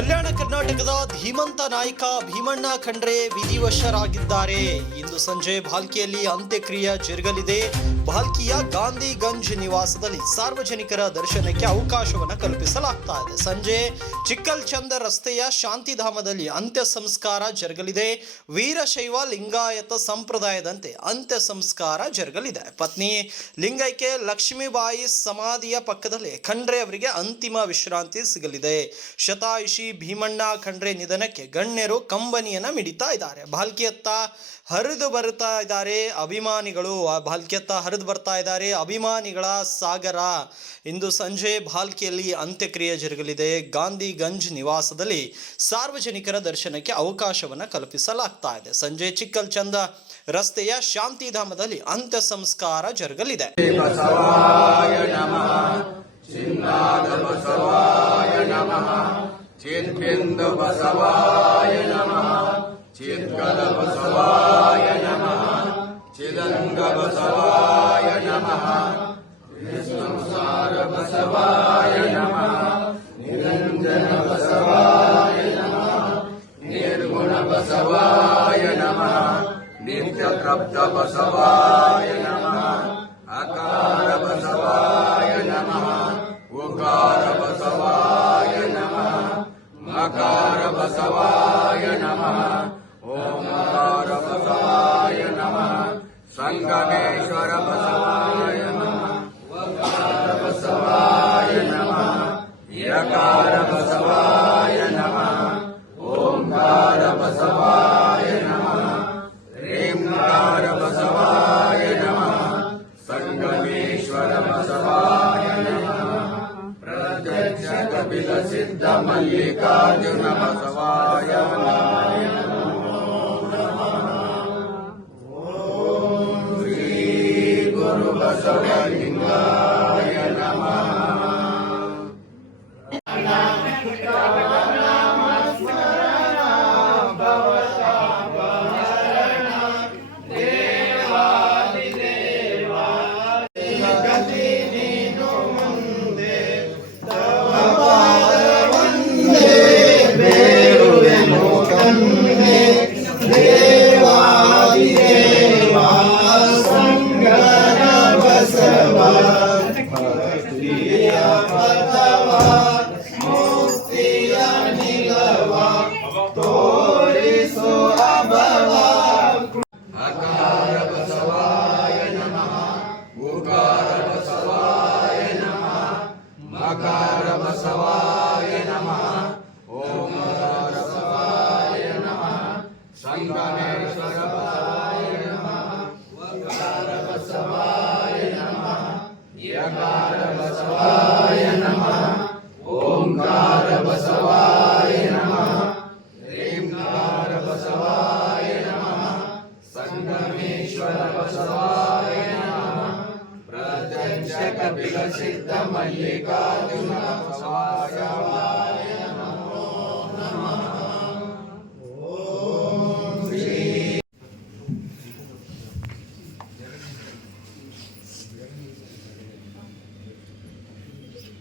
ಕಲ್ಯಾಣ ಕರ್ನಾಟಕದ ಧೀಮಂತ ನಾಯಕ ಭೀಮಣ್ಣ ಖಂಡ್ರೆ ವಿಧಿವಶರಾಗಿದ್ದಾರೆ. ಇಂದು ಸಂಜೆ ಭಾಲ್ಕಿಯಲ್ಲಿ ಅಂತ್ಯಕ್ರಿಯೆ ಜರುಗಲಿದೆ. ಭಾಲ್ಕಿಯ ಗಾಂಧಿಗಂಜ್ ನಿವಾಸದಲ್ಲಿ ಸಾರ್ವಜನಿಕರ ದರ್ಶನಕ್ಕೆ ಅವಕಾಶವನ್ನು ಕಲ್ಪಿಸಲಾಗ್ತಾ ಇದೆ. ಸಂಜೆ ಚಿಕ್ಕಲ್ಚಂದ ರಸ್ತೆಯ ಶಾಂತಿಧಾಮದಲ್ಲಿ ಅಂತ್ಯ ಸಂಸ್ಕಾರ ಜರುಗಲಿದೆ. ವೀರಶೈವ ಲಿಂಗಾಯತ ಸಂಪ್ರದಾಯದಂತೆ ಅಂತ್ಯ ಸಂಸ್ಕಾರ ಜರುಗಲಿದೆ. ಪತ್ನಿ ಲಿಂಗೈಕ್ಯ ಲಕ್ಷ್ಮೀಬಾಯಿ ಸಮಾಧಿಯ ಪಕ್ಕದಲ್ಲೇ ಖಂಡ್ರೆ ಅವರಿಗೆ ಅಂತಿಮ ವಿಶ್ರಾಂತಿ ಸಿಗಲಿದೆ. ಶತಾಯುಷಿ ಭೀಮಣ್ಣ ಖಂಡ್ರೆ ನಿಧನಕ್ಕೆ ಗಣ್ಯರು ಕಂಬನಿಯನ್ನ ಮಿಡಿತಾ ಇದ್ದಾರೆ. ಭಾಲ್ಕಿಯತ್ತ ಹರಿದು ಬರ್ತಾ ಇದ್ದಾರೆ ಅಭಿಮಾನಿಗಳು. ಅಭಿಮಾನಿಗಳ ಸಾಗರ. ಇಂದು ಸಂಜೆ ಭಾಲ್ಕಿಯಲ್ಲಿ ಅಂತ್ಯಕ್ರಿಯೆ ಜರುಗಲಿದೆ. ಗಾಂಧಿಗಂಜ್ ನಿವಾಸದಲ್ಲಿ ಸಾರ್ವಜನಿಕರ ದರ್ಶನಕ್ಕೆ ಅವಕಾಶವನ್ನು ಕಲ್ಪಿಸಲಾಗ್ತಾ ಇದೆ. ಸಂಜೆ ಚಿಕ್ಕಲ್ಚಂದ ರಸ್ತೆಯ ಶಾಂತಿಧಾಮದಲ್ಲಿ ಅಂತ್ಯ ಸಂಸ್ಕಾರ ಜರುಗಲಿದೆ. ಚಿತ್ಬಿಂದು ಬಸವಾಯ ನಮಃ, ಚಿತ್ಕಲ ಬಸವಾಯ ನಮಃ, ಚಿದಂಗ ಬಸವಾಯ ನಮಃ, ಸಂಸಾರ ಬಸವಾಯ ನಮಃ, ನಿರಂಜನ ಬಸವಾಯ ನಮಃ, ನಿರ್ಗುಣ ಬಸವಾಯ ನಮಃ, ನಿತ್ಯ ತೃಪ್ತ ಬಸವಾಯ ನಮಃ, ಅಕಾರ ಬಸವಾಯ ನಮಃ, ಉಕಾರ ಬಸವಾಯ ನಮಃ, ಮಕಾರ ಬಸವಾಯ ನಮಃ, ಓಂಕಾರ ಬಸವಾಯ ನಮಃ, ಸಂಗಮೇಶ್ವರ ಬಸವಾಯ ನಮಃ, ವಕಾರ ಬಸವಾಯ ನಮಃ, ಯಕಾರ ಬಸವಾಯ ನಮಃ, ಓಂಕಾರ ಬಸವಾಯ ನಮಃ, ರೇಂಕಾರ ಬಸವಾಯ ನಮಃ, ಸಂಗಮೇಶ್ವರ ಬಸವಾಯ ನಮಃ, ಪ್ರತ್ಯಕ್ಷ ಕಪಿಲ ಸಿದ್ಧ ಮಲ್ಲಿಕಾರ್ಜುನ ಬಸವಾಯ ನಮಃ. ಓಂ ಶ್ರೀ ಗುರು ಬಸವಲಿಂಗಾಯ ನಮಃ. ಮಕಾರ ಬಸವಾಯ ನಮಃ, ಓಂಕಾರ ಬಸವಾಯ ನಮಃ, ಸಂಗಮೇಶ್ವರ ಬಸವಾಯ ನಮಃ, ವಕಾರ ಬಸವಾಯ ನಮಃ, ಯಕಾರ ಬಸವಾಯ ನಮಃ, ಓಂಕಾರ ಬಸವಾಯ ನಮಃ, ರೇಂಕಾರ ಬಸವಾಯ ನಮಃ, ಸಂಗಮೇಶ್ವರ ಬಸವಾಯ ನಮಃ, ಪ್ರತ್ಯಕ್ಷ ಕಪಿಲ ಸಿದ್ಧ ಮಲ್ಲಿಕಾರ್ಜುನ ಬಸವಾಯ ನಮಃ.